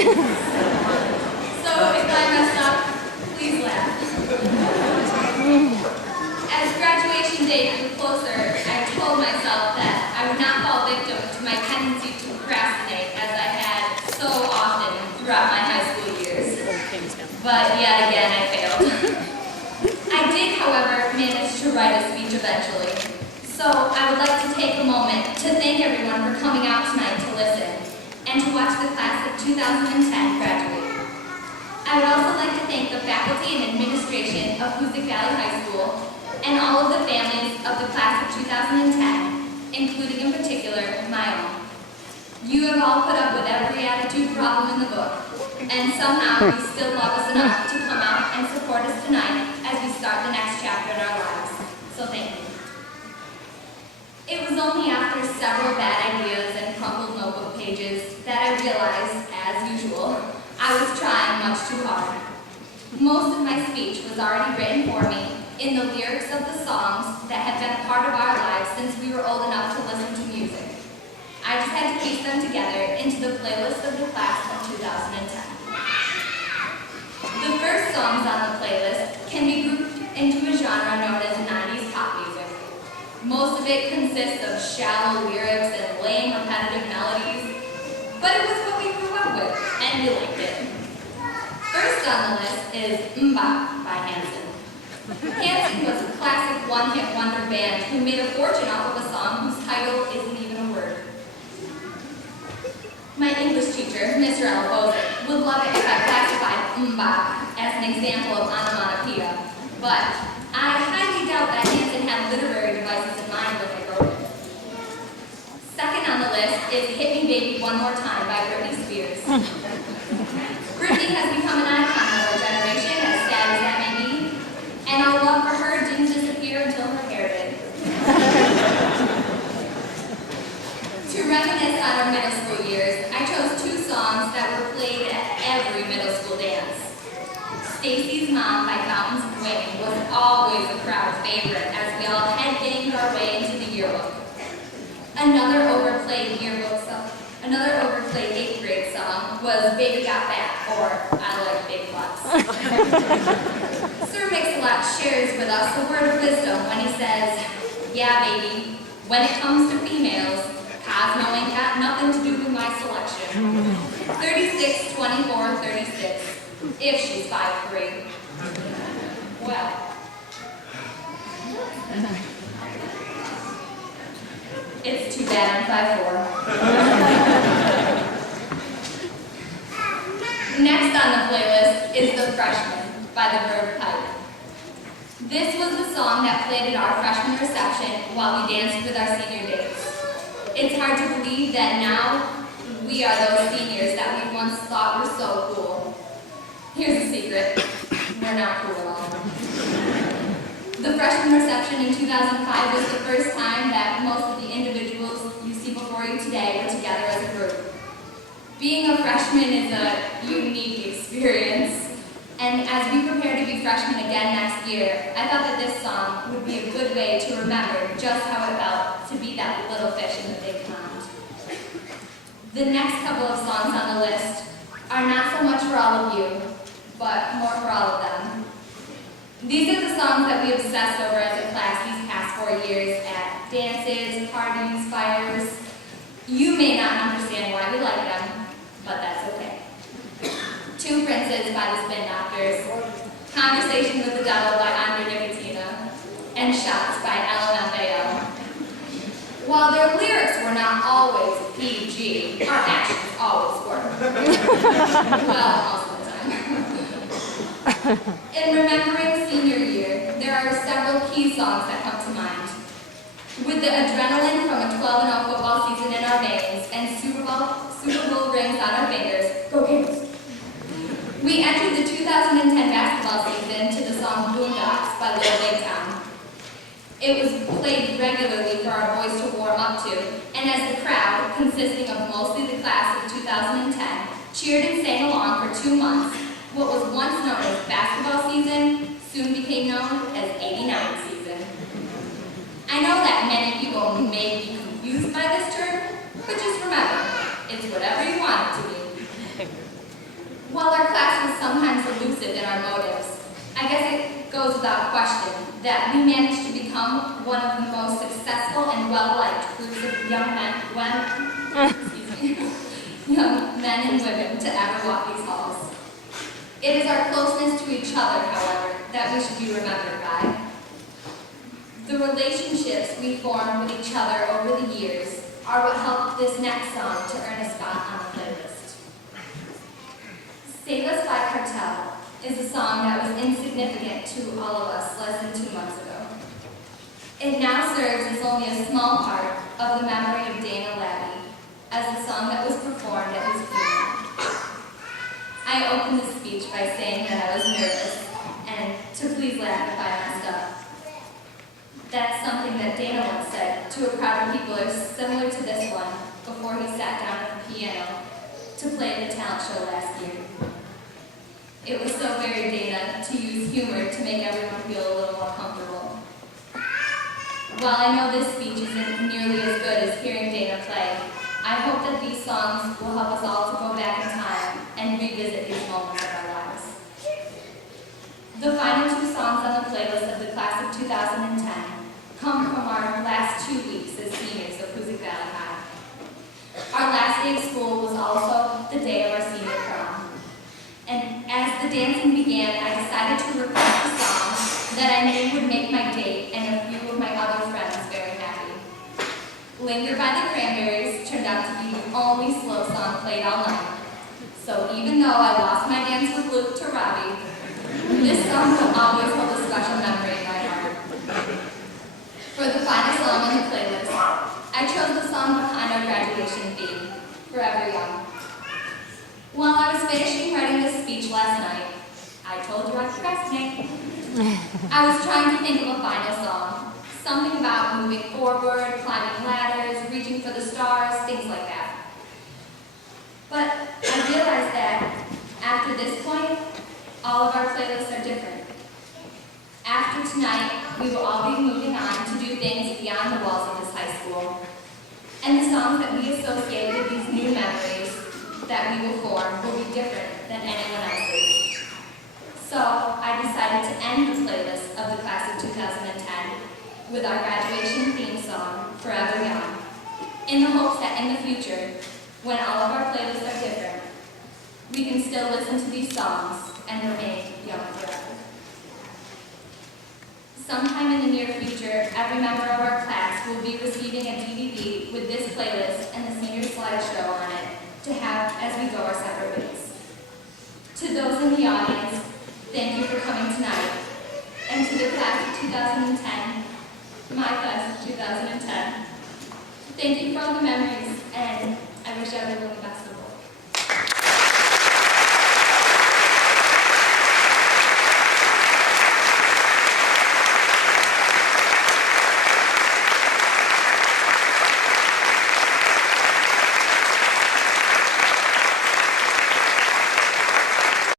So if I messed up, please laugh. As graduation day grew closer, I told myself that I would not fall victim to my tendency to procrastinate as I had so often throughout my high school years. But yet again, I failed. I did, however, manage to write a speech eventually. So I would like to take a moment to thank everyone for coming out tonight to listen and to watch the class of 2010 graduate. I would also like to thank the faculty and administration of Hoosick Valley High School and all of the families of the class of 2010, including in particular my own. You have all put up with every attitude problem in the book, and somehow you still love us enough to come out and support us tonight as we start the next chapter in our lives. So thank you. It was only after several bad ideas and crumpled notebook pages that I realized, as usual, I was trying much too hard. Most of my speech was already written for me in the lyrics of the songs that had been a part of our lives since we were old enough to listen to music. I just had to piece them together into the playlist of the class of 2010. The first songs on the playlist can be grouped into a genre known as 90s pop music. Most of it consists of shallow lyrics and lame, repetitive melodies, but it was what we grew up with, and we liked it. First on the list is MMMBop by Hanson. Hanson was a classic one-hit wonder band who made a fortune off of a song whose title isn't even a word. My English teacher, Mr. Alboza, would love it if I classified MMMBop as an example of onomatopoeia, but I highly doubt that Hanson had literary devices in mind when they wrote it. Second on the list is Hit Me Baby One More Time by Britney Spears. Britney has become an icon of our generation, as sad as that may be, and our love for her didn't disappear until her hair did. To reminisce on our middle school years, I chose two songs that were played at every middle school dance. Stacy's Mom by Fountains of Wayne was always a crowd favorite as we all headbanged our way into the yearbook. Another overplayed 8th grade song was Baby Got Back, or I Like Big Butts. Sir Mix-a-Lot shares with us a word of wisdom when he says, "Yeah, baby, when it comes to females, Cosmo ain't got nothing to do with my selection. 36, 24, 36, if she's 5'3". Well. It's too bad I'm 5'4". Next on the playlist is The Freshman by the Verve Pipe. This was the song that played at our freshman reception while we danced with our senior dates. It's hard to believe that now we are those seniors that we once thought were so cool. Here's a secret, we're not cool at all. The freshman reception in 2005 was the first time that most of the individuals you see before you today were together as a group. Being a freshman is a unique experience, and as we prepare to be freshmen again next year, I thought that this song would be a good way to remember just how it felt to be that little fish in the big pond. The next couple of songs on the list are not so much for all of you, but more for all of them. These are the songs that we obsessed over as a class these past 4 years at dances, parties, fires. You may not understand why we like them, but that's okay. Two Princes by the Spin Doctors, Conversation with the Devil by Andre Nicotina, and Shots by LMFAO. While their lyrics were not always PG, our actions always were. Well, most of the time. In remembering senior year, there are several key songs that come to mind. With the adrenaline from a 12-0 football season in our veins and Super Bowl rings on our fingers, go Kings! We entered the 2010 basketball season to the song Boondocks by Little Big Town. It was played regularly for our boys to warm up to, and as the crowd, consisting of mostly the class of 2010, cheered and sang along for 2 months, what was once known as basketball season soon became known as '89 season. I know that many people may be confused by this term, but just remember, it's whatever you want it to be. inclusive in our motives. I guess it goes without question that we managed to become one of the most successful and well-liked groups of young men and women to ever walk these halls. It is our closeness to each other, however, that we should be remembered by. The relationships we formed with each other over the years are what helped this next song to earn a spot on the playlist. Save Us by Cartel is a song that was insignificant to all of us less than 2 months ago. It now serves as only a small part of the memory of Dana Labby as the song that was performed at his funeral. I opened the speech by saying that I was nervous and to please laugh if I messed up. That's something that Dana once said to a crowd of people similar to this one before he sat down at the piano to play at the talent show last year. It was so very Dana to use humor to make everyone feel a little more comfortable. While I know this speech isn't nearly as good as hearing Dana play, I hope that these songs will help us all to go back in time and revisit these moments of our lives. The final 2 songs on the playlist of the class of 2010 come from our last 2 weeks as seniors of Hoosick Valley High. Our last day of school was also the day of our senior prom. And as the dancing began, I decided to request a song that I knew would make my date and a few of my other friends very happy. Linger by the Cranberries turned out to be the only slow song played all night. So even though I lost my dance with Luke to Robbie, this song will always hold a special memory in my heart. For the final song on the playlist, I chose the song behind our graduation theme, Forever Young. While I was finishing writing this speech last night, I told you I'd procrastinate. I was trying to think of a final song, something about moving forward, climbing ladders, reaching for the stars, things like that. But I realized that after this point, all of our playlists are different. After tonight, we will all be moving on to do things beyond the walls of this high school. And the songs that we associate with these new memories that we will form will be different than anyone else's. So I decided to end the playlist of the class of 2010 with our graduation theme song, Forever Young, in the hopes that in the future, when all of our playlists are different, we can still listen to these songs and remain young forever. Sometime in the near future, every member of our class will be receiving a DVD with this playlist and the senior slideshow on it to have as we go our separate ways. To those in the audience, thank you for coming tonight. And to the class of 2010, my class of 2010, thank you for all the memories, and I wish everyone the best of luck.